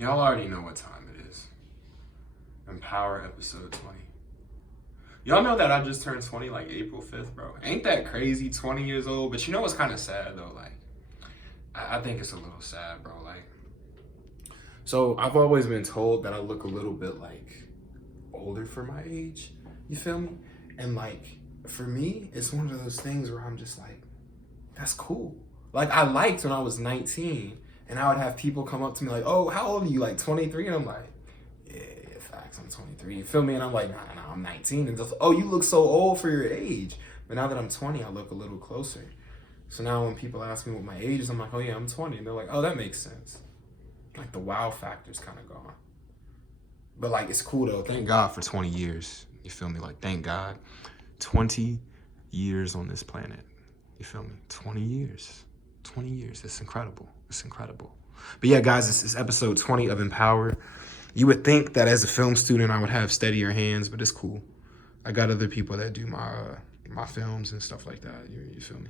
Y'all already know what time it is. MPower episode 20. Y'all know that I just turned 20 like April 5th, bro. Ain't that crazy? 20 years old. But you know what's kind of sad though? Like, I think it's a little sad, bro. Like, so I've always been told that I look a little bit like older for my age. You feel me? And like, for me, it's one of those things where I'm just like, that's cool. Like, I liked when I was 19 and I would have people come up to me like, oh, how old are you? Like 23? And I'm like, yeah, facts, I'm 23. You feel me? And I'm like, nah, I'm 19. And just, oh, you look so old for your age. But now that I'm 20, I look a little closer. So now when people ask me what my age is, I'm like, oh yeah, I'm 20. And they're like, oh, that makes sense. Like the wow factor's kind of gone. But like, it's cool though. Thank God for 20 years. You feel me? Like, thank God. 20 years on this planet. You feel me? 20 years. 20 years. It's incredible. It's incredible. But yeah, guys, this is episode 20 of MPower. You would think that as a film student, I would have steadier hands, but it's cool. I got other people that do my films and stuff like that. You feel me?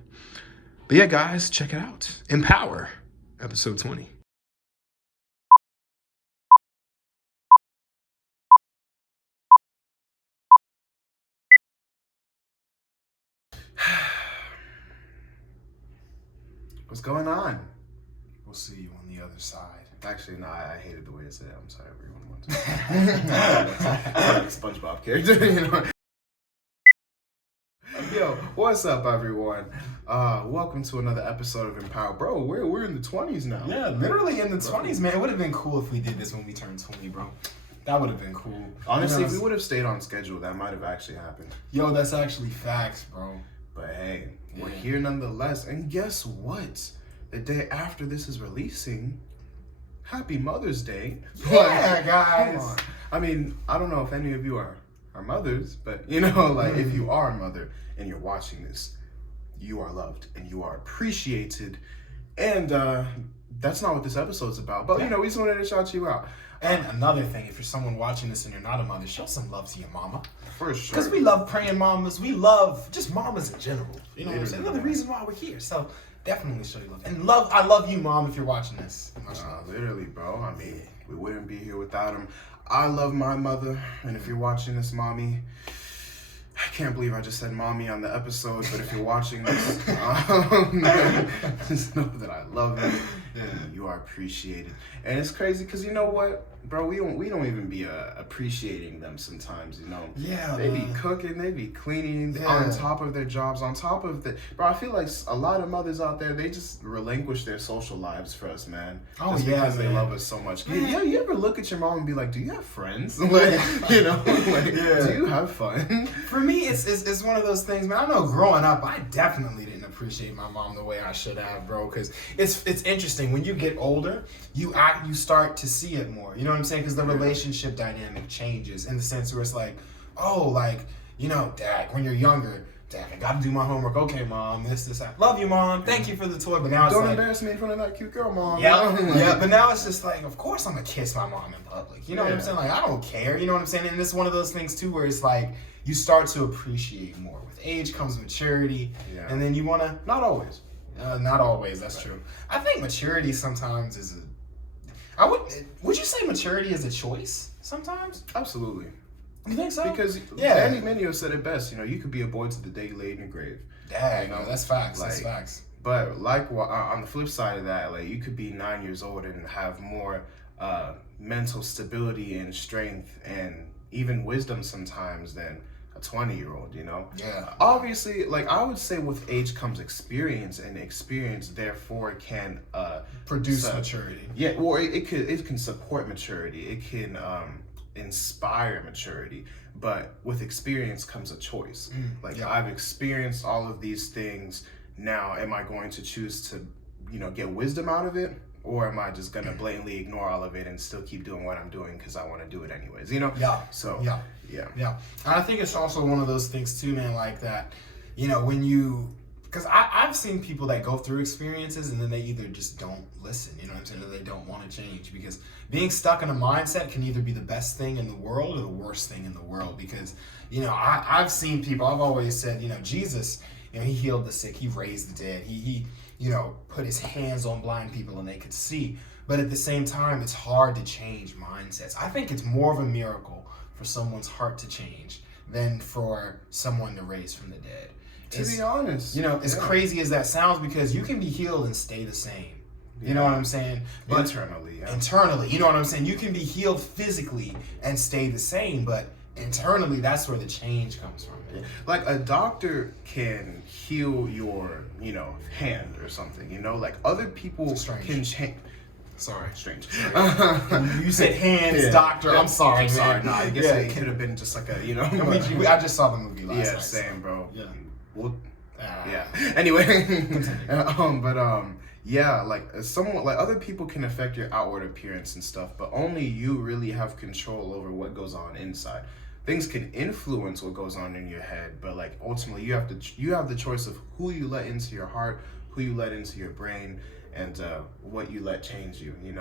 But yeah, guys, check it out. MPower, episode 20. What's going on? We'll see you on the other side. Actually, no, I hated the way it said it. I'm sorry, everyone. Like SpongeBob character, you know. Yo, what's up, everyone? Welcome to another episode of Empower. Bro, we're in the 20s now. Yeah, literally in the 20s, man. It would have been cool if we did this when we turned 20, bro. That would have been cool. Honestly, if we would have stayed on schedule, that might have actually happened. Yo, that's actually facts, bro. But hey, we're here nonetheless. And guess what? The day after this is releasing, Happy Mother's Day. Yeah, guys. Come on. I mean, I don't know if any of you are mothers, but you know, like if you are a mother and you're watching this, you are loved and you are appreciated. And that's not what this episode's about. But you know, we just wanted to shout you out. And another thing, if you're someone watching this and you're not a mother, show some love to your mama. For sure. Because we love praying mamas. We love just mamas in general. You know what I'm saying? Another reason why we're here. So definitely show you love. And I love you, Mom, if you're watching this. Literally, bro. I mean, we wouldn't be here without him. I love my mother. And if you're watching this, Mommy, I can't believe I just said Mommy on the episode, but if you're watching this, just know that I love you. And you are appreciated. And it's crazy because you know what, bro, we don't even be appreciating them sometimes, you know. Yeah, they be cooking, they be cleaning, on top of their jobs, on top of the, bro, I feel like a lot of mothers out there, they just relinquish their social lives for us, man. Oh, just yeah, because they love us so much. Yeah, you ever look at your mom and be like, do you have friends? Like, you know, like, do you have fun? For me, it's one of those things, man. I know growing up, I definitely didn't appreciate my mom the way I should have, bro, because it's interesting. When you get older, you start to see it more. You know what I'm saying? Because the relationship dynamic changes in the sense where it's like, oh, like, you know, Dad, when you're younger, Dad, I got to do my homework. Okay, Mom, this, that. Love you, Mom. Thank you for the toy. But now it's don't like, embarrass me in front of that cute girl, Mom. Yeah, but now it's just like, of course I'm going to kiss my mom in public. You know what I'm saying? Like, I don't care. You know what I'm saying? And it's one of those things, too, where it's like, you start to appreciate more. With age comes maturity. Yeah. And then you want to, not always. Not always, that's true. I think maturity sometimes is would you say maturity is a choice sometimes? Absolutely. You think so? Because Danny Mineo said it best, you know, you could be a boy to the day you lay in your grave. Yeah, no, that's facts, that's facts. But like on the flip side of that, like you could be 9 years old and have more mental stability and strength and even wisdom sometimes than a 20-year-old, you know? Yeah. Obviously, like I would say with age comes experience, and experience therefore can produce maturity. Yeah, or it can support maturity. It can inspire maturity. But with experience comes a choice. I've experienced all of these things. Now, am I going to choose to, you know, get wisdom out of it? Or am I just going to blatantly ignore all of it and still keep doing what I'm doing because I want to do it anyways, you know? Yeah. So, yeah. And I think it's also one of those things too, man, like that, you know, when you, because I've seen people that go through experiences and then they either just don't listen, you know what I'm saying, or they don't want to change, because being stuck in a mindset can either be the best thing in the world or the worst thing in the world. Because, you know, I've seen people, I've always said, you know, Jesus, you know, he healed the sick, he raised the dead, he you know, put his hands on blind people and they could see. but at the same time, it's hard to change mindsets. I think it's more of a miracle for someone's heart to change than for someone to raise from the dead. To be honest. You know, as crazy as that sounds, because you can be healed and stay the same. You know what I'm saying? But internally, you know what I'm saying? You can be healed physically and stay the same, but internally, that's where the change comes from. Like a doctor can heal your, hand or something, like other people can change. Sorry. Strange. You said hands, doctor. I'm sorry, man. Sorry, no, I guess it could have been just like a, I just saw the movie last night. Yeah, same, bro. Yeah. Well, yeah. Anyway, yeah, like someone, like other people can affect your outward appearance and stuff, but only you really have control over what goes on inside. Things can influence what goes on in your head, but like ultimately you have the choice of who you let into your heart, who you let into your brain, and what you let change you, and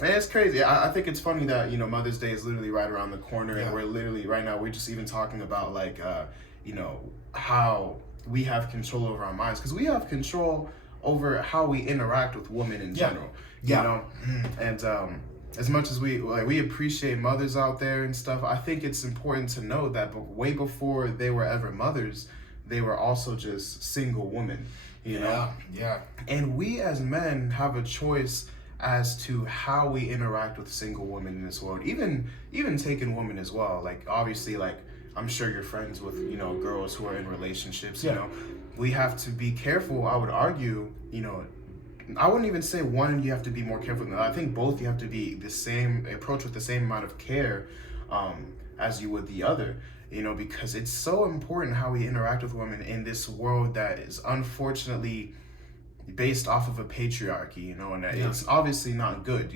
it's crazy. I think it's funny that, Mother's Day is literally right around the corner, and we're literally right now, we're just even talking about like, how we have control over our minds, because we have control over how we interact with women in general, you know? And as much as we appreciate mothers out there and stuff, I think it's important to know that way before they were ever mothers, they were also just single women, you know? Yeah. And we as men have a choice as to how we interact with single women in this world, even taken women as well. Like, obviously, like, I'm sure you're friends with, girls who are in relationships, we have to be careful. I would argue, I wouldn't even say one, you have to be more careful than the other. I think both, you have to be approach with the same amount of care as you would the other, because it's so important how we interact with women in this world that is unfortunately based off of a patriarchy, and that it's obviously not good,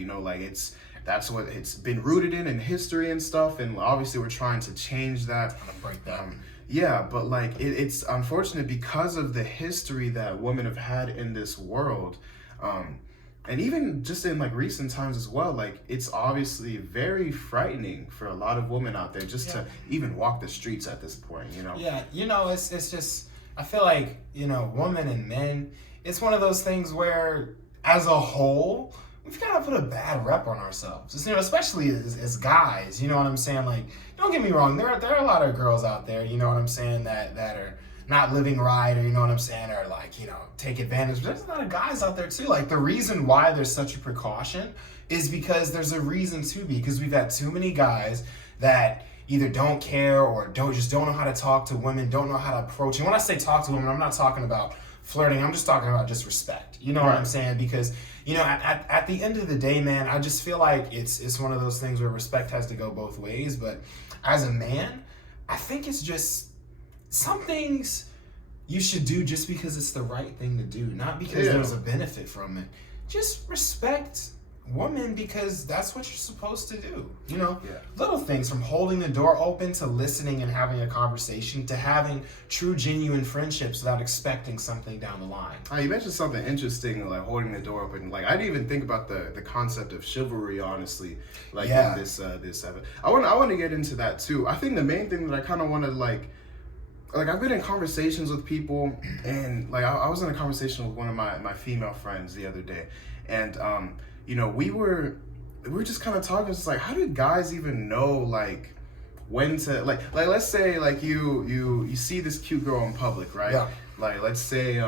that's what it's been rooted in history and stuff, and obviously we're trying to change that. Break that. Yeah, but like it's unfortunate because of the history that women have had in this world, and even just in like recent times as well. Like, it's obviously very frightening for a lot of women out there just to even walk the streets at this point. Yeah, it's just, I feel like women and men, it's one of those things where as a whole, we've kind of put a bad rep on ourselves, especially as guys, you know what I'm saying? Like, don't get me wrong, there are a lot of girls out there, you know what I'm saying, that are not living right, or, you know what I'm saying, or like, take advantage. But there's a lot of guys out there too. Like, the reason why there's such a precaution is because there's a reason to be, because we've had too many guys that either don't care or don't know how to talk to women, don't know how to approach. And when I say talk to women, I'm not talking about flirting, I'm just talking about just respect. You know what I'm saying? Because, at the end of the day, man, I just feel like it's one of those things where respect has to go both ways. But as a man, I think it's just some things you should do just because it's the right thing to do, not because there's a benefit from it. Just respect women because that's what you're supposed to do. Little things from holding the door open to listening and having a conversation to having true, genuine friendships without expecting something down the line. You mentioned something interesting, like holding the door open. Like, I didn't even think about the concept of chivalry, honestly. Like, in this episode. I want to get into that too. I think the main thing that I kind of want to like I've been in conversations with people, and like I was in a conversation with one of my female friends the other day, and we were just kind of talking. It's like, how do guys even know like when to like let's say like you see this cute girl in public, right? Yeah. Like, let's say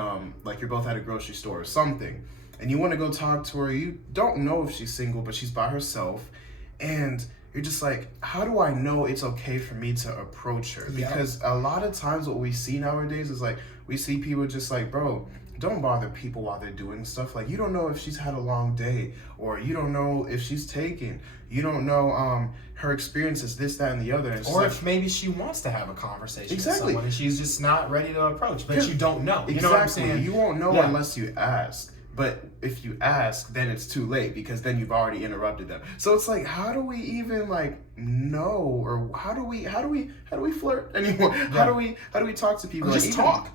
like you're both at a grocery store or something, and you want to go talk to her. You don't know if she's single, but she's by herself, and you're just like, how do I know it's okay for me to approach her? Because a lot of times what we see nowadays is like, we see people just like, bro, don't bother people while they're doing stuff. Like, you don't know if she's had a long day, or you don't know if she's taken. You don't know her experiences, this, that, and the other. And or if maybe she wants to have a conversation with someone and she's just not ready to approach, but you don't know. Exactly. You know what I'm saying? You won't know unless you ask. But if you ask, then it's too late, because then you've already interrupted them. So it's like, how do we even like know, or how do we flirt anymore? Yeah. How do we talk to people? Or just talk.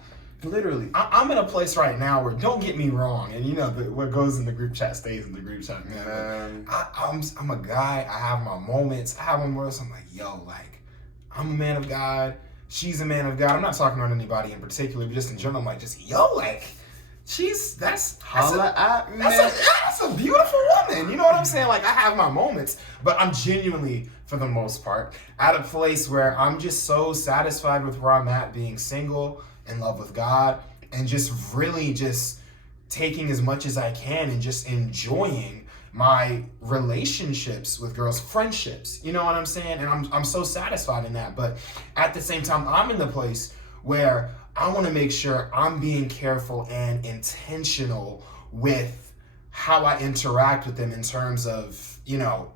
Literally. I'm in a place right now where, don't get me wrong, and what goes in the group chat stays in the group chat, man. I'm a guy. I have my moments. I have my moments. I'm like, yo, like, I'm a man of God. She's a man of God. I'm not talking about anybody in particular, but just in general. I'm like, just yo, like, that's Holla at me. that's a beautiful woman. You know what I'm saying? Like, I have my moments, but I'm genuinely, for the most part, at a place where I'm just so satisfied with where I'm at, being single, in love with God, and just really just taking as much as I can and just enjoying my relationships with girls, friendships. You know what I'm saying? And I'm so satisfied in that. But at the same time, I'm in the place where I want to make sure I'm being careful and intentional with how I interact with them in terms of, you know,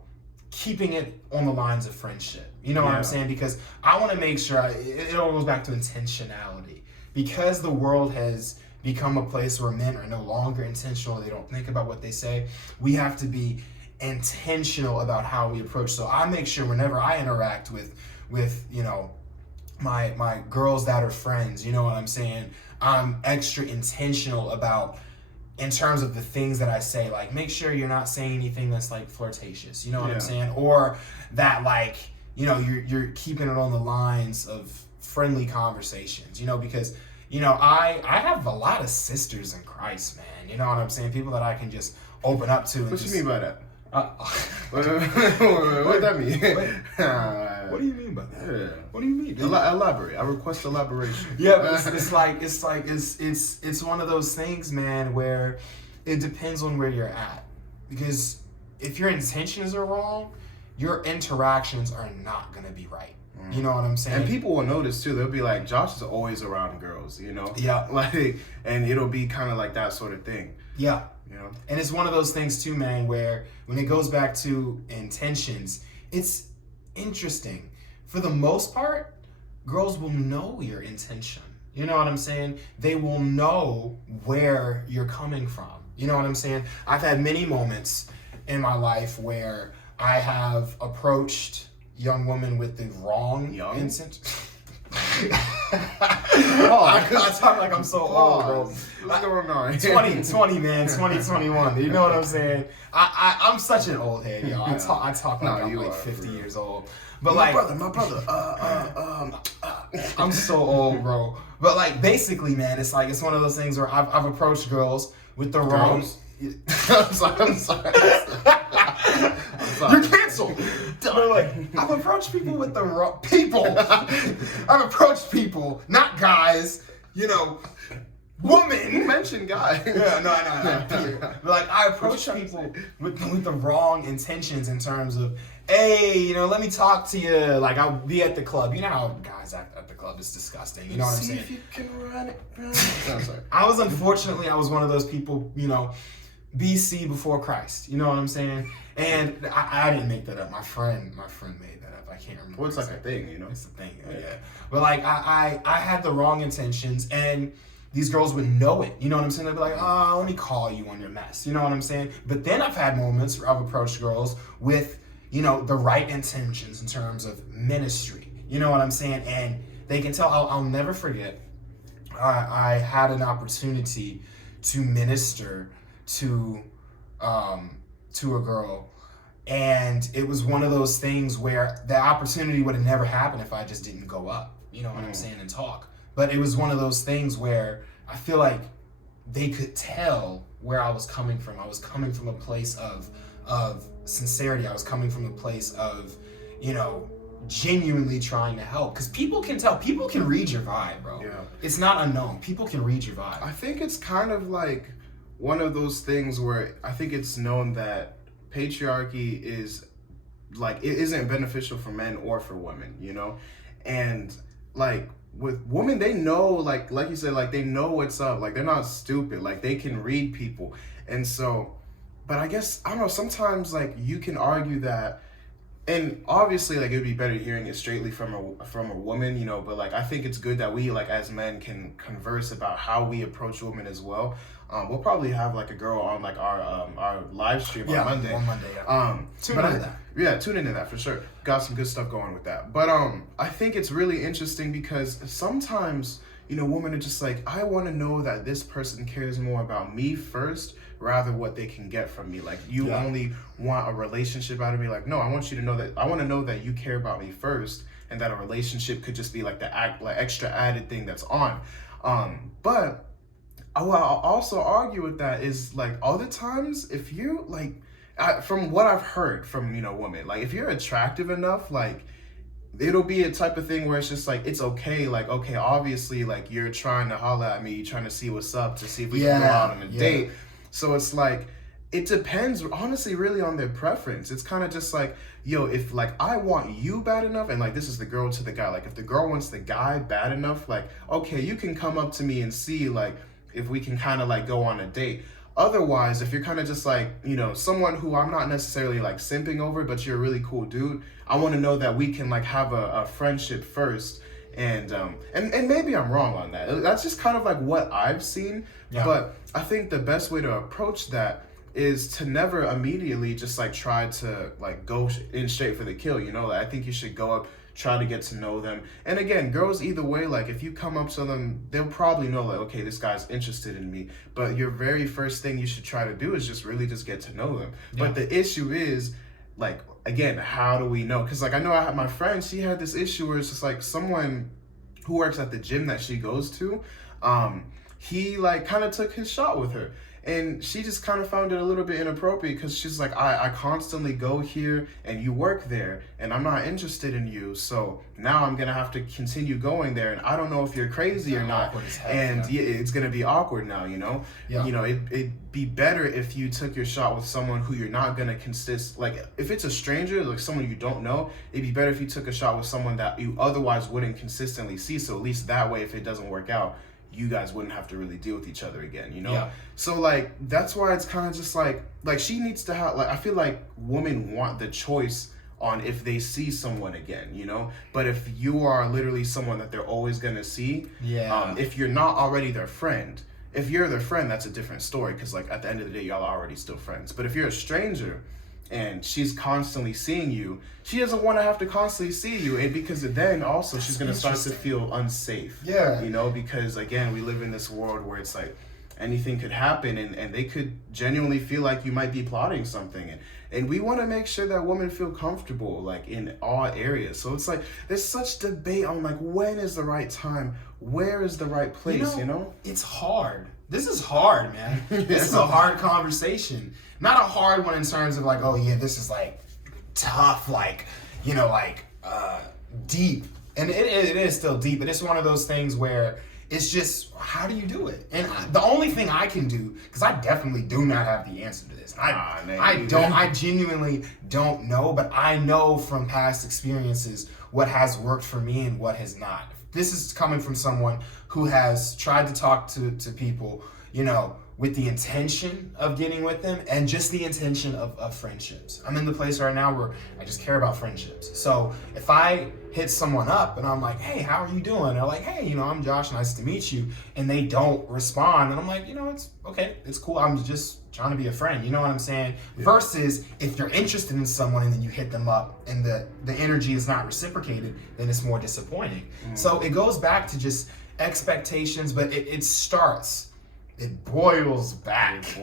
keeping it on the lines of friendship. You know what I'm saying? Because I want to make sure, it all goes back to intentionality. Because the world has become a place where men are no longer intentional, they don't think about what they say, we have to be intentional about how we approach. So I make sure whenever I interact with you know, my girls that are friends, you know what I'm saying, I'm extra intentional about, in terms of the things that I say, like, make sure you're not saying anything that's like flirtatious, you know what I'm saying, or that, like, you know, you're keeping it on the lines of friendly conversations, you know, because, you know, I have a lot of sisters in Christ, man, you know what I'm saying, people that I can just open up to. What you mean by that? What does that mean? What do you mean by that? Yeah. What do you mean? Elaborate. I request elaboration. Yeah, but it's one of those things, man, where it depends on where you're at. Because if your intentions are wrong, your interactions are not gonna be right. You know what I'm saying? And people will notice too. They'll be like, Josh is always around girls, you know? Yeah. Like, and it'll be kind of like that sort of thing. Yeah. You know? And it's one of those things too, man, where when it goes back to intentions, it's interesting. For the most part, girls will know your intention. You know what I'm saying? They will know where you're coming from. You know what I'm saying? I've had many moments in my life where I have approached young women with the wrong intention. I talk like I'm so old, bro. What's going on? 2020, man, 2021. You know what I'm saying? I'm such an old head, y'all. I talk like I'm like 50 years old. But my like, brother. I'm so old, bro. But like, basically, man, it's like, it's one of those things where I've approached girls with the wrong. I'm sorry. You're canceled. But like, I've approached people with the wrong people. I've approached people, not guys. You know, women. You mentioned guys. Yeah, no. But like, I approach people with the wrong intentions in terms of, hey, you know, let me talk to you. Like, I'll be at the club. You know how guys act at the club is disgusting. You know what I'm saying? See if you can run it. No, sorry. I was one of those people, you know, BC before Christ. You know what I'm saying? And I didn't make that up. My friend made that up. I can't remember. Well, it's like a thing, you know? It's a thing, yeah. But like, I had the wrong intentions, and these girls would know it. You know what I'm saying? They'd be like, oh, let me call you on your mess. You know what I'm saying? But then I've had moments where I've approached girls with, you know, the right intentions in terms of ministry. You know what I'm saying? And they can tell. I'll never forget. I had an opportunity to minister to a girl, and it was one of those things where the opportunity would have never happened if I just didn't go up, you know what I'm saying, and talk. But it was one of those things where I feel like they could tell where I was coming from. I was coming from a place of sincerity. I was coming from a place of, you know, genuinely trying to help. Because people can tell. People can read your vibe, bro. Yeah. It's not unknown. People can read your vibe. I think it's kind of like one of those things where I think it's known that patriarchy is like, it isn't beneficial for men or for women, you know? And like with women, they know, like you said, like they know what's up. Like they're not stupid. Like they can read people. And so, but I guess, I don't know, sometimes like you can argue that, and obviously like it'd be better hearing it straightly from a woman, you know, but like I think it's good that we like as men can converse about how we approach women as well. We'll probably have like a girl on like our live stream on Monday. On Monday, yeah. Tune into that. Yeah, tune into that for sure. Got some good stuff going with that. But I think it's really interesting because sometimes, you know, women are just like, I want to know that this person cares more about me first rather what they can get from me. Like you only want a relationship out of me. Like, no, I want you to know that, I want to know that you care about me first, and that a relationship could just be like the extra added thing that's on. But I'll also argue with that is like other times if you like, from what I've heard from women, like if you're attractive enough, like it'll be a type of thing where it's just like it's okay, like okay, obviously like you're trying to holler at me, you're trying to see what's up to see if we can go out on a date. So it's like it depends honestly really on their preference. It's kind of just like, yo, if like I want you bad enough, and like this is the girl to the guy, like if the girl wants the guy bad enough, like okay, you can come up to me and see like if we can kind of like go on a date. Otherwise, if you're kind of just like, someone who I'm not necessarily like simping over, but you're a really cool dude, I want to know that we can like have a friendship first. And maybe I'm wrong on that. That's just kind of like what I've seen. Yeah. But I think the best way to approach that is to never immediately just like try to like go in straight for the kill. Like, I think you should go up, try to get to know them. And again, girls either way, like if you come up to them, they'll probably know like, okay, this guy's interested in me. But your very first thing you should try to do is just really just get to know them. Yeah. But the issue is like, again, how do we know? Because like I know I had my friend, she had this issue where it's just like someone who works at the gym that she goes to, he like kind of took his shot with her. And she just kind of found it a little bit inappropriate because she's like, I constantly go here and you work there and I'm not interested in you. So now I'm going to have to continue going there. And I don't know if you're crazy or not. And it's going to be awkward now, Yeah. It'd be better if you took your shot with someone who you're not going to like if it's a stranger, like someone you don't know, it'd be better if you took a shot with someone that you otherwise wouldn't consistently see. So at least that way, if it doesn't work out, you guys wouldn't have to really deal with each other again, Yeah. So like that's why it's kind of just like she needs to have, like, I feel like women want the choice on if they see someone again, But if you are literally someone that they're always gonna see, if you're not already their friend, if you're their friend, that's a different story because like at the end of the day, y'all are already still friends. But if you're a stranger and she's constantly seeing you, she doesn't want to have to constantly see you, and because then also she's going to start to feel unsafe. Yeah. Because again, we live in this world where it's like anything could happen and they could genuinely feel like you might be plotting something. And we want to make sure that women feel comfortable like in all areas. So it's like there's such debate on like when is the right time, where is the right place, It's hard. This is hard, man. This is a hard conversation. Not a hard one in terms of like, oh yeah, this is like tough, like, deep. And it is still deep, but it's one of those things where it's just, how do you do it? And the only thing I can do, because I definitely do not have the answer to this. I genuinely don't know, but I know from past experiences what has worked for me and what has not. This is coming from someone who has tried to talk to people, with the intention of getting with them and just the intention of friendships. I'm in the place right now where I just care about friendships. So if I hit someone up and I'm like, hey, how are you doing? They're like, hey, I'm Josh, nice to meet you. And they don't respond. And I'm like, it's okay, it's cool. I'm just trying to be a friend. You know what I'm saying? Yeah. Versus if you're interested in someone and then you hit them up and the energy is not reciprocated, then it's more disappointing. So it goes back to just expectations, but it starts. It boils back to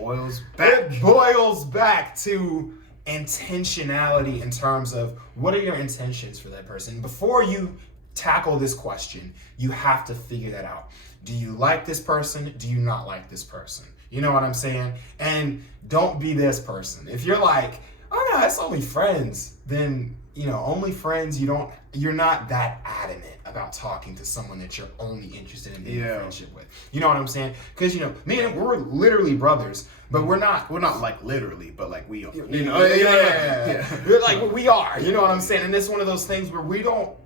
intentionality in terms of what are your intentions for that person. Before you tackle this question, you have to figure that out. Do you like this person? Do you not like this person? You know what I'm saying? And don't be this person. If you're like, oh no, it's only friends, then only friends, you're not that adamant about talking to someone that you're only interested in being in a friendship with. You know what I'm saying? Because me and we're literally brothers, but we're not like literally, but like we are. Like we are. You know what I'm saying? And it's one of those things where we don't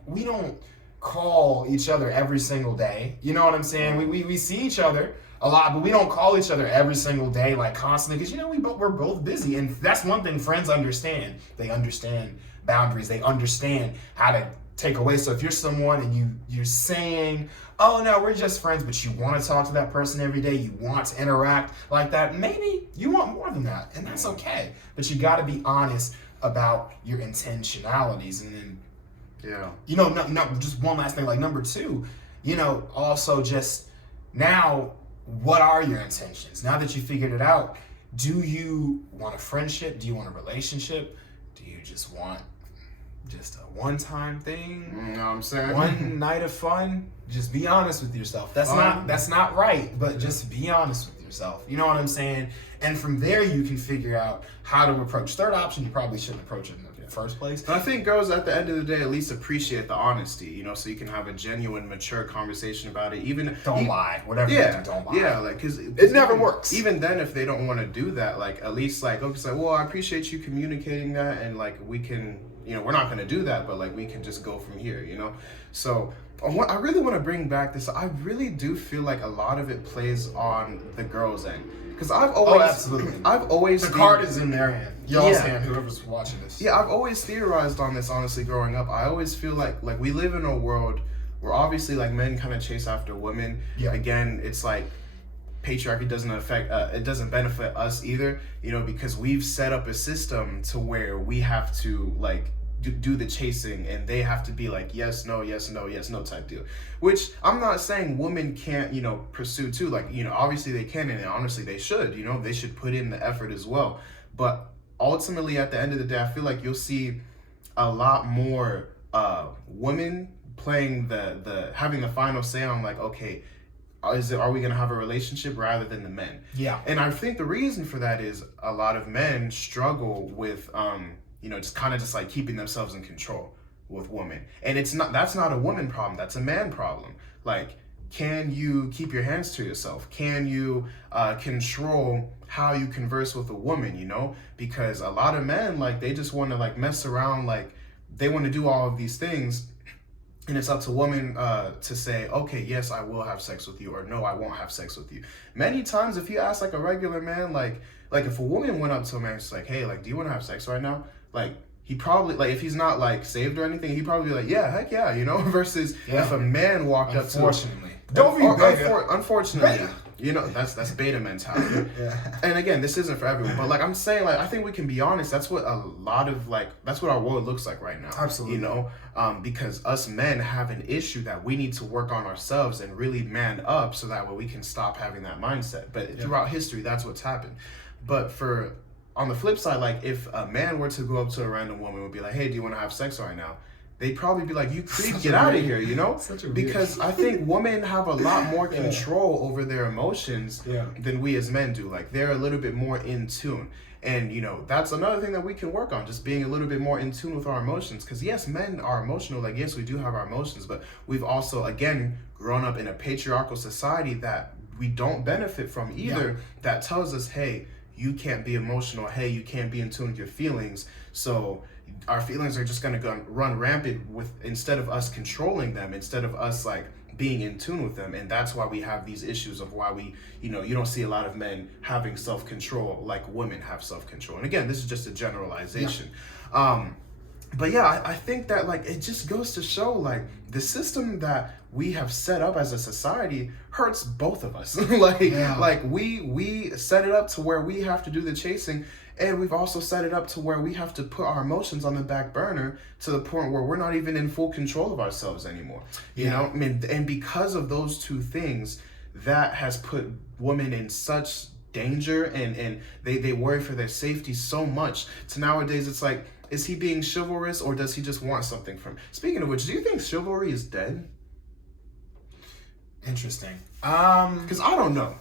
call each other every single day. You know what I'm saying? We see each other a lot, but we don't call each other every single day, like constantly, because we're both busy, and that's one thing friends understand. They understand boundaries. They understand how to take away. So if you're someone and you're saying, oh no, we're just friends, but you want to talk to that person every day, you want to interact like that, maybe you want more than that, and that's okay. But you got to be honest about your intentionalities, and then no, just one last thing, like number 2, also just now, what are your intentions? Now that you figured it out, do you want a friendship? Do you want a relationship? Do you just want just a one-time thing, You know what I'm saying? one night of fun, just be honest with yourself. That's not right, but just be honest with yourself. You know what I'm saying? And from there, you can figure out how to approach. Third option, you probably shouldn't approach it in the first place. But I think girls, at the end of the day, at least appreciate the honesty, you know, so you can have a genuine, mature conversation about it. Don't lie. Whatever yeah, you do, don't lie. Yeah, like, because it never works. Even then, if they don't want to do that, like, at least, like, okay, so, well, I appreciate you communicating that, and, like, we can, you know, we're not going to do that, but, like, we can just go from here, you know? So, I really want to bring back this. I really do feel like a lot of it plays on the girls' end. Because I've always... The card is in their hand. Y'all's hand, whoever's watching this. Yeah, I've always theorized on this, honestly, growing up. I always feel like we live in a world where obviously, like, men kind of chase after women. Yeah. Again, it's like patriarchy it doesn't benefit us either, you know, because we've set up a system to where we have to, like, do the chasing, and they have to be like yes no type deal, which I'm not saying women can't, you know, pursue too. Like, you know, obviously they can, and honestly they should, you know, they should put in the effort as well. But ultimately, at the end of the day, I feel like you'll see a lot more women playing having the final say on, like, okay, are we gonna have a relationship, rather than the men. Yeah. And I think the reason for that is a lot of men struggle with you know, just kind of just like keeping themselves in control with women. And that's not a woman problem, that's a man problem. Like, can you keep your hands to yourself? Can you control how you converse with a woman, you know? Because a lot of men, like, they just want to, like, mess around, like, they want to do all of these things, and it's up to women to say, okay, yes, I will have sex with you, or no, I won't have sex with you. Many times, if you ask, like, a regular man, like if a woman went up to a man, it's like, hey, like, do you want to have sex right now? Like, he probably, like, if he's not, like, saved or anything, he'd probably be like, yeah, heck yeah, you know? Versus if a man walked up to... Unfortunately. Don't be beta. Unfortunately. Beta. You know, that's beta mentality. Yeah. And again, this isn't for everyone, but, like, I'm saying, like, I think we can be honest, that's what a lot of, like, that's what our world looks like right now. Absolutely. You know? Because us men have an issue that we need to work on ourselves and really man up, so that way we can stop having that mindset. But throughout history, that's what's happened. But on the flip side, like, if a man were to go up to a random woman and would be like, hey, do you want to have sex right now? They'd probably be like, you creep, get out of here, you know? Because I think women have a lot more control over their emotions than we as men do. Like, they're a little bit more in tune. And, you know, that's another thing that we can work on, just being a little bit more in tune with our emotions. Because, yes, men are emotional. Like, yes, we do have our emotions, but we've also, again, grown up in a patriarchal society that we don't benefit from either, that tells us, hey, you can't be emotional. Hey, you can't be in tune with your feelings. So our feelings are just going to run rampant instead of us controlling them, instead of us, like, being in tune with them. And that's why we have these issues of why we, you know, you don't see a lot of men having self-control like women have self-control. And again, this is just a generalization. But yeah, I think that, like, it just goes to show, like, the system that we have set up as a society hurts both of us. Like we set it up to where we have to do the chasing, and we've also set it up to where we have to put our emotions on the back burner to the point where we're not even in full control of ourselves anymore. You know, I mean, and because of those two things, that has put women in such danger, and they worry for their safety so much. To nowadays, it's like, is he being chivalrous, or does he just want something from... Speaking of which, do you think chivalry is dead? Interesting. Because I don't know.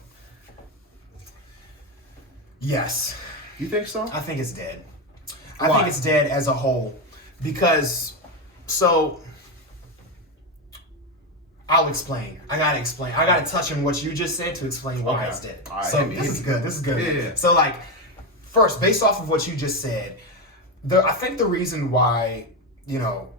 Yes. You think so? I think it's dead. Why? I think it's dead as a whole. Because, so... I'll explain. I gotta touch on what you just said to explain why it's dead. Right, so this is good. Yeah. So, like, first, based off of what you just said, I think the reason why, you know,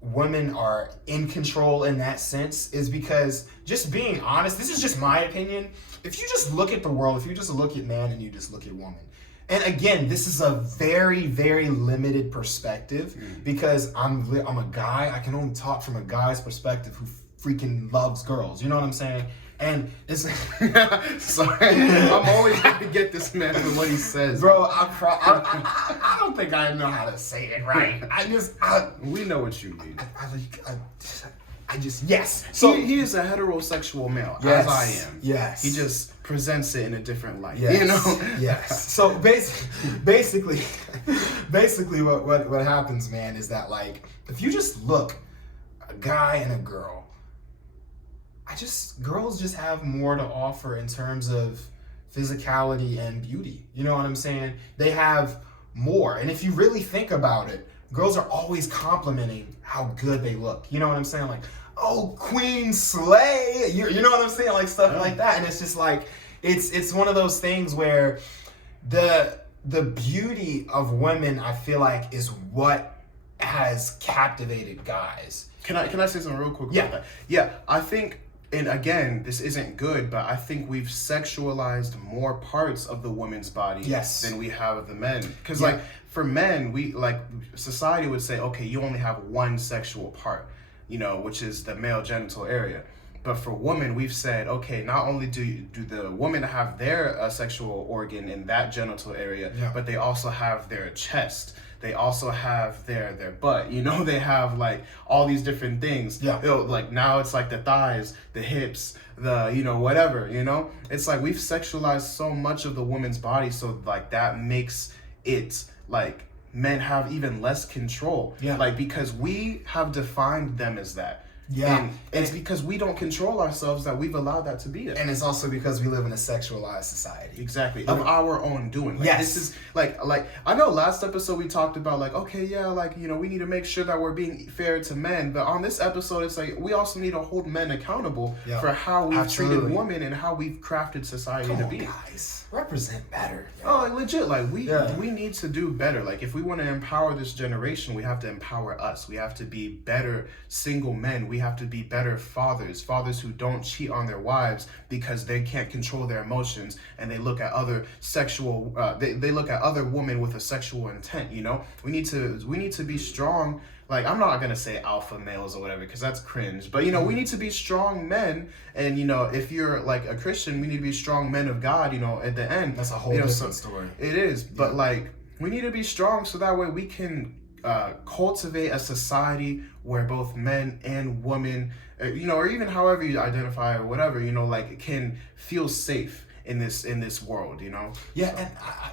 women are in control in that sense is because, just being honest, this is just my opinion. If you just look at the world, if you just look at man and you just look at woman, and again, this is a very, very limited perspective because I'm a guy. I can only talk from a guy's perspective who freaking loves girls. You know what I'm saying? And it's sorry, I'm always trying to get this man for what he says, bro. I don't think I know how to say it right. We know what you mean. Yes. So he is a heterosexual male, as I am. Yes. He just presents it in a different light. Yes. You know. Yes. So basically, basically what happens, man, is that like if you just look a guy and a girl, girls just have more to offer in terms of physicality and beauty. You know what I'm saying? They have more. And if you really think about it, girls are always complimenting how good they look. You know what I'm saying? Like, oh, Queen Slay. You know what I'm saying? Like stuff like that. And it's just like, it's one of those things where the beauty of women, I feel like, is what has captivated guys. Can I say something real quick about that? Yeah, I think, and again, this isn't good, but I think we've sexualized more parts of the woman's body than we have of the men. Because like for men, we like society would say, okay, you only have one sexual part, you know, which is the male genital area. But for women, we've said, okay, not only do the women have their sexual organ in that genital area, but they also have their chest. They also have their butt, you know, they have like all these different things. Yeah. Like now it's like the thighs, the hips, the, you know, whatever, you know, it's like we've sexualized so much of the woman's body. So like that makes it like men have even less control. Yeah. Like because we have defined them as that. Yeah, and it's because we don't control ourselves that we've allowed that to be there. And it's also because we live in a sexualized society. Exactly. Of our own doing. Like, this is like I know last episode we talked about like, okay, yeah, like, you know, we need to make sure that we're being fair to men. But on this episode, it's like we also need to hold men accountable for how we've treated women and how we've crafted society to be. Guys, represent better. Oh, like, legit. Like we need to do better. Like if we want to empower this generation, we have to empower us. We have to be better single men. We have to be better fathers who don't cheat on their wives because they can't control their emotions and they look at other sexual they look at other women with a sexual intent. You know, we need to be strong. Like, I'm not gonna say alpha males or whatever because that's cringe, but you know, we need to be strong men. And you know, if you're like a Christian, we need to be strong men of God. You know, at the end, that's a whole different story. It is, but like we need to be strong so that way we can cultivate a society where both men and women, you know, or even however you identify or whatever, you know, like can feel safe in this world, you know. Yeah, so. And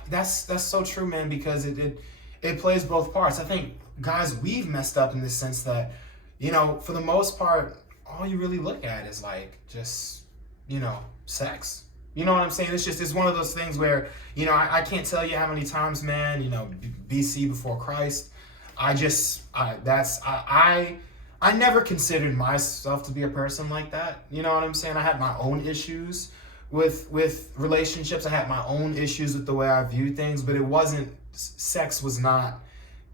that's so true, man, because it plays both parts. I think, guys, we've messed up in the sense that, you know, for the most part, all you really look at is like just, you know, sex. You know what I'm saying? It's one of those things where, you know, I can't tell you how many times, man, you know, BC before Christ, I never considered myself to be a person like that. You know what I'm saying? I had my own issues with relationships. I had my own issues with the way I viewed things, but sex was not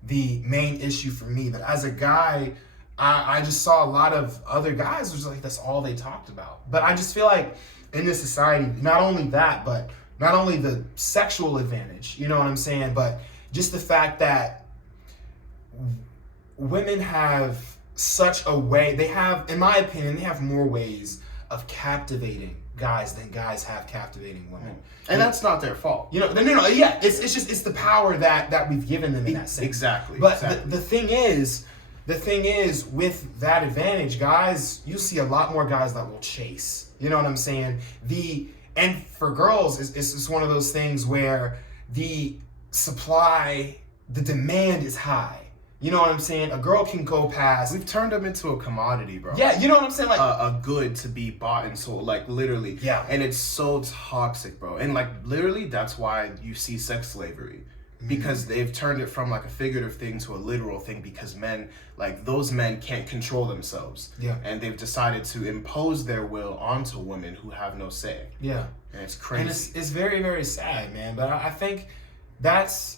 the main issue for me. But as a guy, I just saw a lot of other guys was like, that's all they talked about. But I just feel like in this society, not only that, but not only the sexual advantage, you know what I'm saying, but just the fact that women have such a way, they have, in my opinion, they have more ways of captivating guys than guys have captivating women. And that's not their fault. You know, no, yeah, it's the power that we've given them in that sense. Exactly. But the thing is, with that advantage, guys, you see a lot more guys that will chase. You know what I'm saying? And for girls, it's just one of those things where the demand is high. You know what I'm saying? A girl can go past. We've turned them into a commodity, bro. Yeah, you know what I'm saying? Like a good to be bought and sold, like literally. Yeah. And it's so toxic, bro. And like literally, that's why you see sex slavery, because they've turned it from like a figurative thing to a literal thing. Because men, like those men, can't control themselves. Yeah. And they've decided to impose their will onto women who have no say. Yeah. And it's crazy. And it's very, very sad, man. But I think that's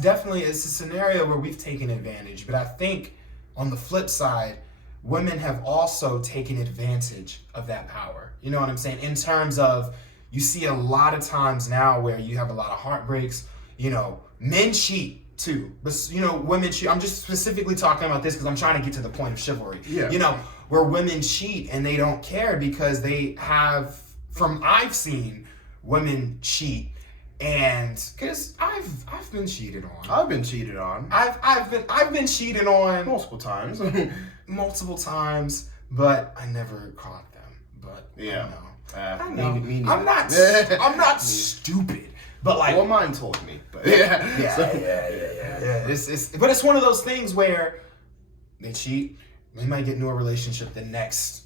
definitely, it's a scenario where we've taken advantage. But I think on the flip side, women have also taken advantage of that power. You know what I'm saying? In terms of, you see a lot of times now where you have a lot of heartbreaks. You know, men cheat too, but you know, women cheat. I'm just specifically talking about this because I'm trying to get to the point of chivalry. Yeah. You know, where women cheat and they don't care because they have, I've seen women cheat. And because I've been cheated on. I've been cheated on. I've been cheated on multiple times. Multiple times, but I never caught them. But yeah, I know. I'm not stupid. But like, well, mine told me, but yeah. But it's one of those things where they cheat. We might get into a relationship the next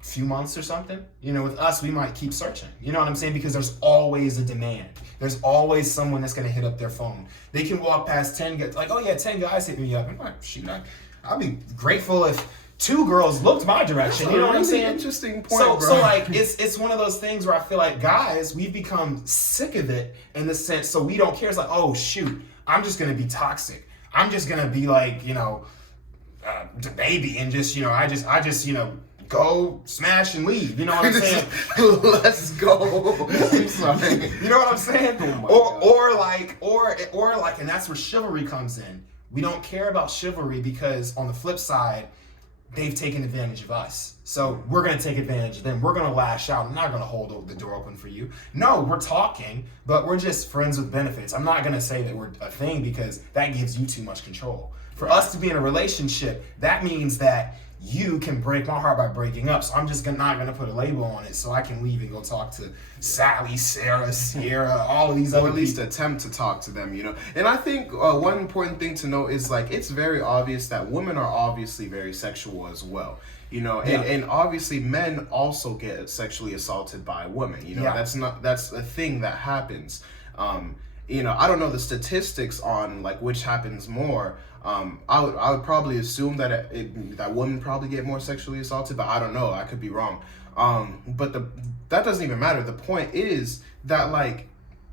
few months or something. You know, with us, we might keep searching. You know what I'm saying? Because there's always a demand. There's always someone that's gonna hit up their phone. They can walk past 10 guys, like, oh yeah, 10 guys hit me up. I'm like, shoot, I'd be grateful if 2 girls looked my direction. You know what I'm saying? Interesting point, bro. So like, it's one of those things where I feel like guys, we've become sick of it in the sense, so we don't care. It's like, oh shoot, I'm just gonna be toxic. I'm just gonna be like, the baby and just, I just, go smash and leave. You know what I'm saying? Let's go. I'm sorry. You know what I'm saying? Or like, and that's where chivalry comes in. We don't care about chivalry because on the flip side, they've taken advantage of us. So we're going to take advantage of them. We're going to lash out. I'm not going to hold the door open for you. No, we're talking, but we're just friends with benefits. I'm not going to say that we're a thing because that gives you too much control. For us to be in a relationship, that means that you can break my heart by breaking up. So I'm just not going to put a label on it so I can leave and go talk to Sally, Sarah, Sierra, all of these other people. Or at least attempt to talk to them, And I think one important thing to note is, like, it's very obvious that women are obviously very sexual as well. And obviously men also get sexually assaulted by women. That's a thing that happens. I don't know the statistics on like which happens more. I would probably assume that that women probably get more sexually assaulted, but I don't know. I could be wrong. But that doesn't even matter. The point is that, like,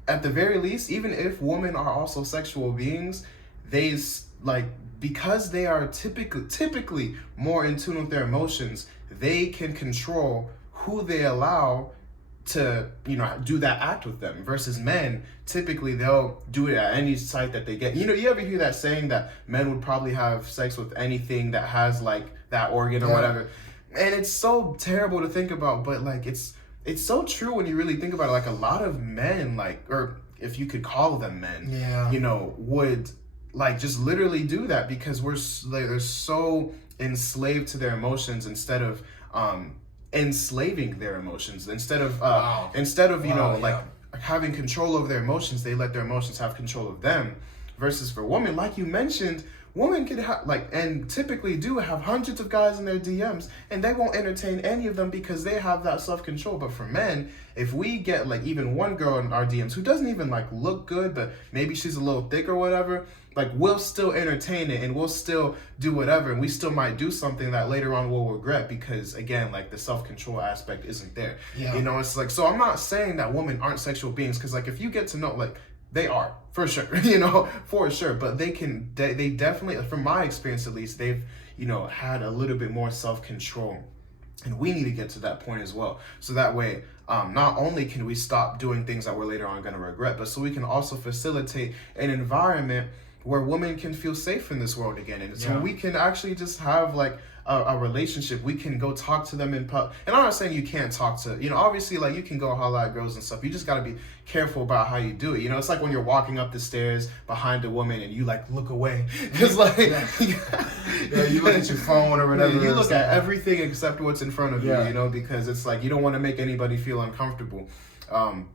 at the very least, even if women are also sexual beings, because they are typically more in tune with their emotions, they can control who they allow to do that act with them, versus men, typically they'll do it at any site that they get. You ever hear that saying that men would probably have sex with anything that has like that organ or whatever, and it's so terrible to think about, but like it's so true when you really think about it. Like, a lot of men, like, or if you could call them men, would like just literally do that because they're so enslaved to their emotions instead of enslaving their emotions. Instead of having control over their emotions, they let their emotions have control of them. Versus for women, like you mentioned, women could have and typically do have hundreds of guys in their DMs, and they won't entertain any of them because they have that self-control. But for men, if we get like even one girl in our DMs who doesn't even like look good, but maybe she's a little thick or whatever, like, we'll still entertain it and we'll still do whatever, and we still might do something that later on we'll regret because, again, like, the self-control aspect isn't there. It's like, so I'm not saying that women aren't sexual beings, because like if you get to know, like, they are for sure, for sure, but they definitely, from my experience at least, they've had a little bit more self-control. And we need to get to that point as well. So that way, not only can we stop doing things that we're later on going to regret, but so we can also facilitate an environment where women can feel safe in this world again. And so we can actually just have like a relationship. We can go talk to them in public. And I'm not saying you can't talk to, obviously, like, you can go holler at girls and stuff. You just got to be careful about how you do it. It's like when you're walking up the stairs behind a woman and you like look away. It's like, you look at your phone or whatever. You look at everything except what's in front of you, because it's like, you don't want to make anybody feel uncomfortable.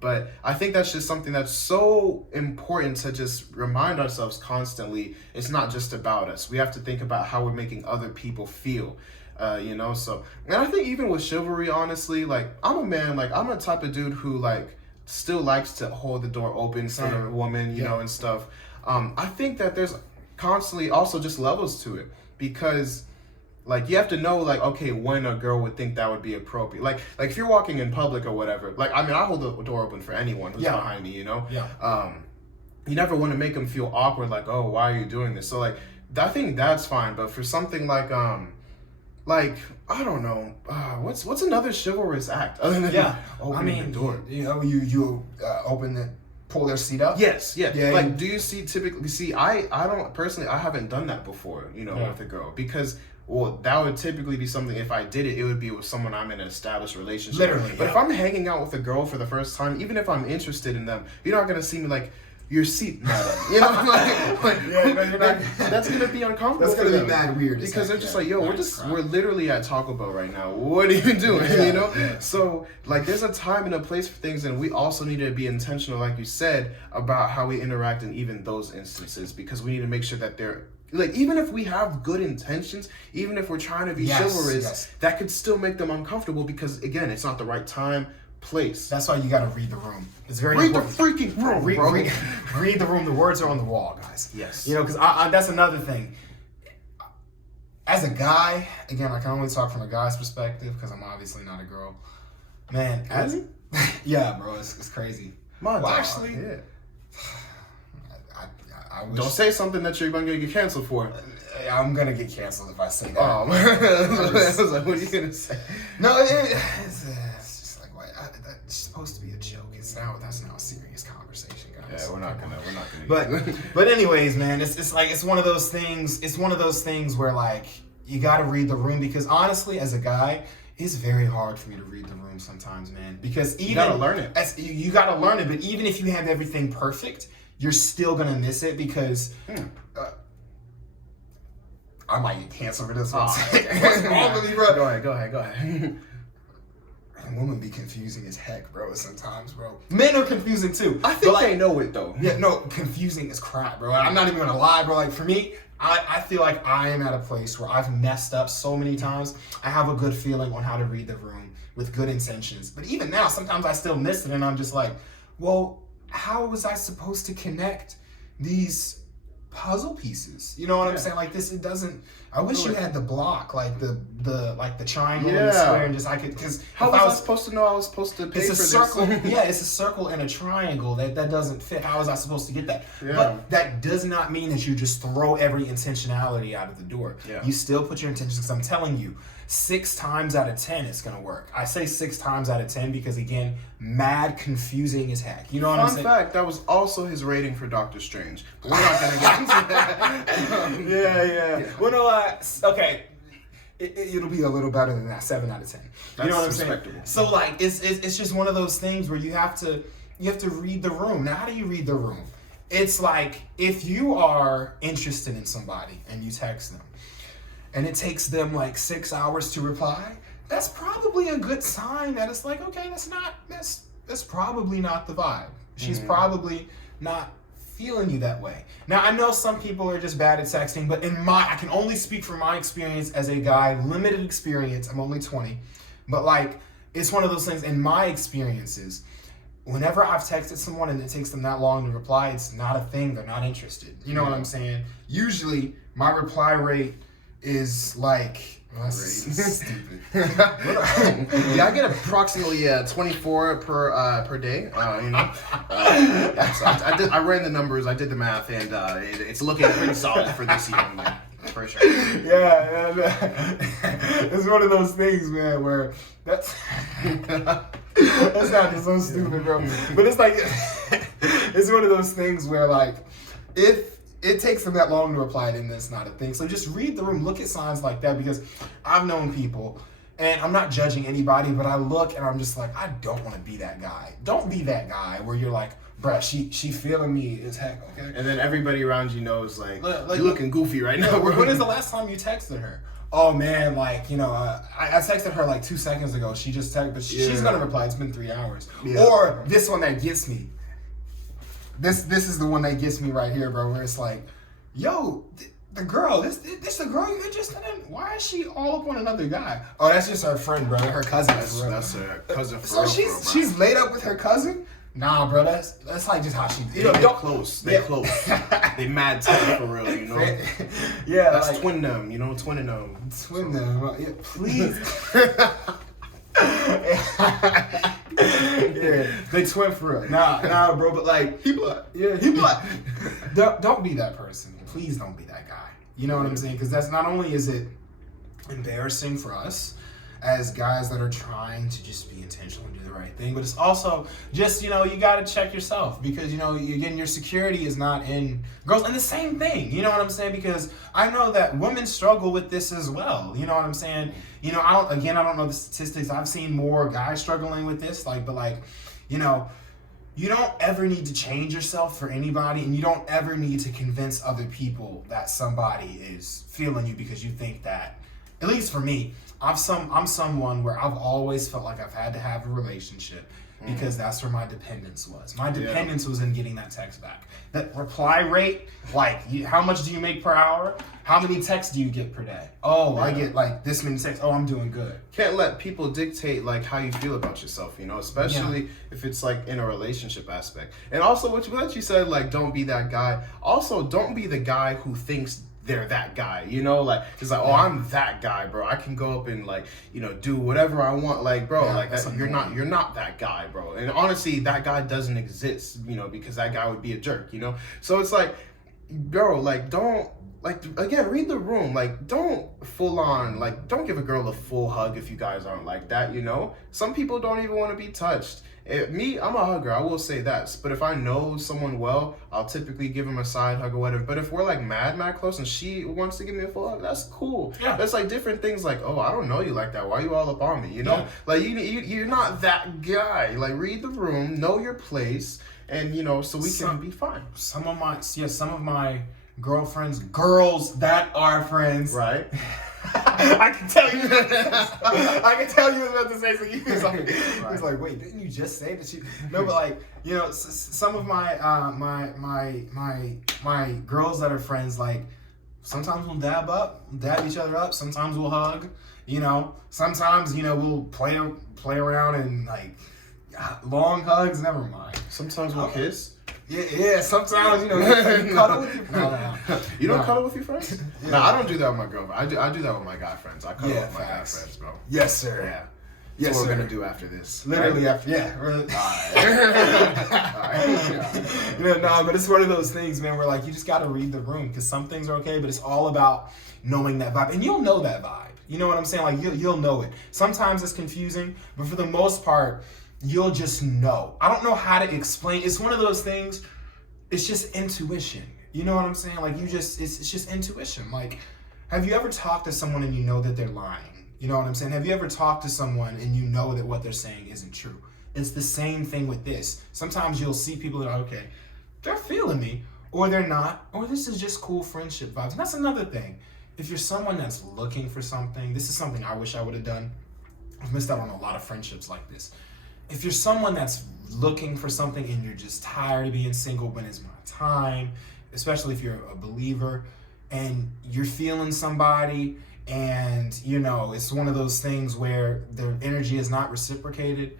But I think that's just something that's so important to just remind ourselves constantly. It's not just about us. We have to think about how we're making other people feel, so. And I think even with chivalry, honestly, like, I'm a man, like, I'm a type of dude who like still likes to hold the door open for a woman, and stuff. I think that there's constantly also just levels to it, because like, you have to know, like, okay, when a girl would think that would be appropriate. Like if you're walking in public or whatever, like, I mean, I hold the door open for anyone who's behind me, You never want to make them feel awkward, like, oh, why are you doing this? So, like, I think that's fine. But for something like, I don't know, what's another chivalrous act other than opening the door? You open the, pull their seat up. Yes, yeah. Like, do you typically I don't personally, I haven't done that before, with a girl, because, well, that would typically be something, if I did it, it would be with someone I'm in an established relationship. Literally. But if I'm hanging out with a girl for the first time, even if I'm interested in them, you're not going to see me, like, your seat, madam. You know, that's gonna be uncomfortable. That's for gonna them. be mad weird. Because they're just like, yo, we're literally at Taco Bell right now. What are you doing? You know? Yeah. So like, there's a time and a place for things, and we also need to be intentional, like you said, about how we interact in even those instances, because we need to make sure that they're like, even if we have good intentions, even if we're trying to be chivalrous, that could still make them uncomfortable because, again, it's not the right time, place. That's why you got to read the room. It's very read important. The freaking room, bro. Read the room. The words are on the wall, guys. Yes. You know, because that's another thing. As a guy, again, I can only talk from a guy's perspective because I'm obviously not a girl. Man, yeah, bro, it's crazy. Actually, yeah. I wish, don't say something that you're going to get canceled for. I'm going to get canceled if I say that. Oh, man. I was like, what are you going to say? No, it's just like, what? It's supposed to be a joke. That's now a serious conversation, guys. Yeah, we're not gonna. But anyways, man, it's one of those things. It's one of those things where like you got to read the room, because honestly, as a guy, it's very hard for me to read the room sometimes, man. Because even you gotta learn it. You gotta learn it. But even if you have everything perfect, you're still gonna miss it because. I might get canceled for this one. What's wrong with me, bro? Go ahead. Women be confusing as heck, bro, sometimes, bro. Men are confusing too. I think they know it though. Yeah, no, confusing is crap, bro. I'm not even gonna lie, bro. Like for me, I feel like I am at a place where I've messed up so many times. I have a good feeling on how to read the room with good intentions. But even now, sometimes I still miss it, and I'm just like, well, how was I supposed to connect these puzzle pieces? You know what I'm saying? Like this, it doesn't. I wish you had the block, like the triangle and the square, and just I could, because how was I supposed to know I was supposed to pay for this? Circle. Yeah, it's a circle and a triangle that doesn't fit. How was I supposed to get that? Yeah. But that does not mean that you just throw every intentionality out of the door. Yeah. You still put your intentions, because I'm telling you, 6 times out of 10 it's gonna work. I say 6 times out of 10 because, again, mad confusing as heck. You know what I'm saying? Fun fact, that was also his rating for Doctor Strange. But we're not gonna get into that. Yeah. Well, no, okay. It'll be a little better than that, 7 out of 10. You know what I'm saying? So like, it's just one of those things where you have to read the room. Now, how do you read the room? It's like, if you are interested in somebody and you text them, and it takes them like 6 hours to reply, that's probably a good sign that it's like, okay, that's probably not the vibe. She's probably not feeling you that way. Now, I know some people are just bad at texting, but I can only speak from my experience as a guy, limited experience. I'm only 20, but like, it's one of those things. In my experiences, whenever I've texted someone and it takes them that long to reply, it's not a thing. They're not interested. You know what I'm saying? Usually, my reply rate is like, stupid. Yeah, I get approximately 24 per day. You know, so I ran the numbers, I did the math, and it's looking pretty solid for this year, man. For sure. Yeah, it's one of those things, man, where that sounded so stupid, bro. But it's like, it's one of those things where, like, if it takes them that long to reply, then that's not a thing. So just read the room, look at signs like that, because I've known people, and I'm not judging anybody, but I look and I'm just like, I don't want to be that guy. Don't be that guy where you're like, bruh, she feeling me as heck, okay? And then everybody around you knows, like you're looking goofy right now. When is the last time you texted her? Oh man, like, you know, I texted her like 2 seconds ago. She just texted, but she's gonna reply. It's been 3 hours. Yeah. Or this one that gets me. This is the one that gets me right here, bro. Where it's like, yo, the girl, this the girl you're interested in? Why is she all up on another guy? Oh, that's just her friend, bro. Her cousin. That's her cousin. So she's laid up with her cousin. Nah, bro, that's like just how she. They're close. They're close. They mad tight for real, you know. Yeah, that's like, twin them, you know, twinning them. Twin them, yeah, please. Yeah, they twin for real. Nah, bro, but like, he black. Yeah, he black. Don't be that person. Please don't be that guy. You know what I'm saying? Because that's, not only is it embarrassing for us as guys that are trying to just be intentional and do the right thing, but it's also just, you know, you got to check yourself, because, you know, again, your security is not in girls. And the same thing, you know what I'm saying? Because I know that women struggle with this as well. You know what I'm saying? You know, I don't know the statistics. I've seen more guys struggling with this, but you know, you don't ever need to change yourself for anybody, and you don't ever need to convince other people that somebody is feeling you because you think that, at least for me, I'm someone where I've always felt like I've had to have a relationship because that's where my dependence was. My dependence was in getting that text back. That reply rate, like, how much do you make per hour? How many texts do you get per day? Oh, I get like this many texts. Oh, I'm doing good. Can't let people dictate like how you feel about yourself, you know, especially if it's like in a relationship aspect. And also what you said, like, don't be that guy. Also, don't be the guy who thinks they're that guy, you know, like it's like, oh, I'm that guy, bro. I can go up and like, you know, do whatever I want, like, bro, like that, you're not that guy, bro. And honestly, that guy doesn't exist, you know, because that guy would be a jerk, you know. So it's like, bro, like, don't, like, again, read the room. Like, don't full on, like, don't give a girl a full hug if you guys aren't like that, you know. Some people don't even want to be touched. Me, I'm a hugger, I will say that. But if I know someone well, I'll typically give them a side hug or whatever. But if we're like mad close and she wants to give me a full hug, that's cool. Yeah. That's like different things like, oh, I don't know you like that. Why are you all up on me? You know? Yeah. Like, you're not that guy. Like, read the room, know your place, and, you know, so we can be fine. Some of my girlfriends, girls that are friends. Right. I can tell you. I can tell you was about to say something. He was like, wait, didn't you just say that you? No, but like, you know, some of my my girls that are friends, like, sometimes we'll dab each other up. Sometimes we'll hug. You know, sometimes, you know, we'll play around and like long hugs. Never mind. Sometimes we'll kiss. Yeah. Sometimes, you know, you cuddle with your friends. You don't cuddle with your friends? Yeah. No, I don't do that with my girlfriend. I do that with my guy friends. I cuddle with my guy friends, bro. Yes, sir. Yeah. Yes, That's what sir. we're gonna do after this. Literally, right? after, yeah. Really. Alright. You know, no, but it's one of those things, man, where like you just gotta read the room, because some things are okay, but it's all about knowing that vibe, and you'll know that vibe. You know what I'm saying? Like you'll know it. Sometimes it's confusing, but for the most part, you'll just know. I don't know how to explain. It's one of those things. It's just intuition. You know what I'm saying? Like it's just intuition. Like, have you ever talked to someone and you know that they're lying? You know what I'm saying? Have you ever talked to someone and you know that what they're saying isn't true? It's the same thing with this. Sometimes you'll see people that are, okay, they're feeling me, or they're not, or this is just cool friendship vibes. And that's another thing. If you're someone that's looking for something, this is something I wish I would have done. I've missed out on a lot of friendships like this. If you're someone that's looking for something and you're just tired of being single, when it's my time, especially if you're a believer and you're feeling somebody and, you know, it's one of those things where their energy is not reciprocated,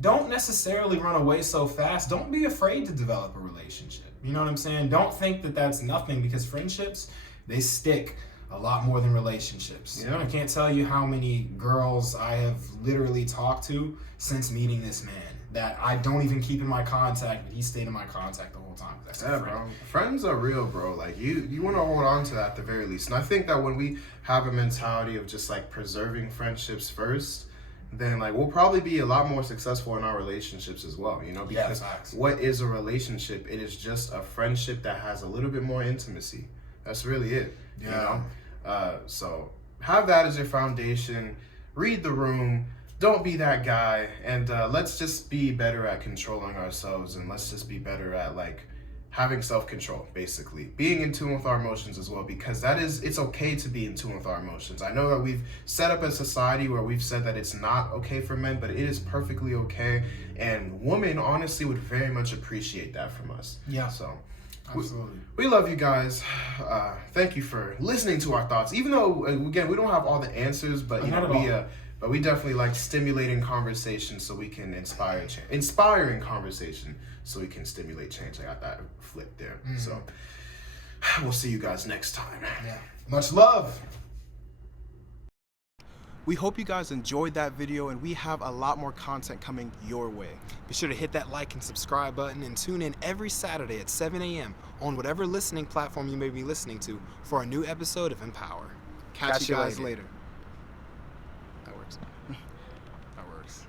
don't necessarily run away so fast. Don't be afraid to develop a relationship. You know what I'm saying? Don't think that that's nothing, because friendships, they stick a lot more than relationships. Yeah. I can't tell you how many girls I have literally talked to since meeting this man that I don't even keep in my contact, but he stayed in my contact the whole time. That's bro. Friends are real, bro. Like you want to hold on to that at the very least. And I think that when we have a mentality of just like preserving friendships first, then like we'll probably be a lot more successful in our relationships as well, you know, because what is a relationship? It is just a friendship that has a little bit more intimacy. That's really it. Yeah. You know? So have that as your foundation. Read the room. Don't be that guy. And let's just be better at controlling ourselves, and let's just be better at like having self-control, basically. Being in tune with our emotions as well, because it's okay to be in tune with our emotions. I know that we've set up a society where we've said that it's not okay for men, but it is perfectly okay. And women honestly would very much appreciate that from us. Yeah. So absolutely. we love you guys. Thank you for listening to our thoughts. Even though, again, we don't have all the answers, but you know, we definitely like stimulating conversation so we can inspiring conversation so we can stimulate change. I got that flip there. So we'll see you guys next time. Yeah. Much love. We hope you guys enjoyed that video, and we have a lot more content coming your way. Be sure to hit that like and subscribe button and tune in every Saturday at 7 a.m. on whatever listening platform you may be listening to for a new episode of MPower. Catch you guys later. That works. That works.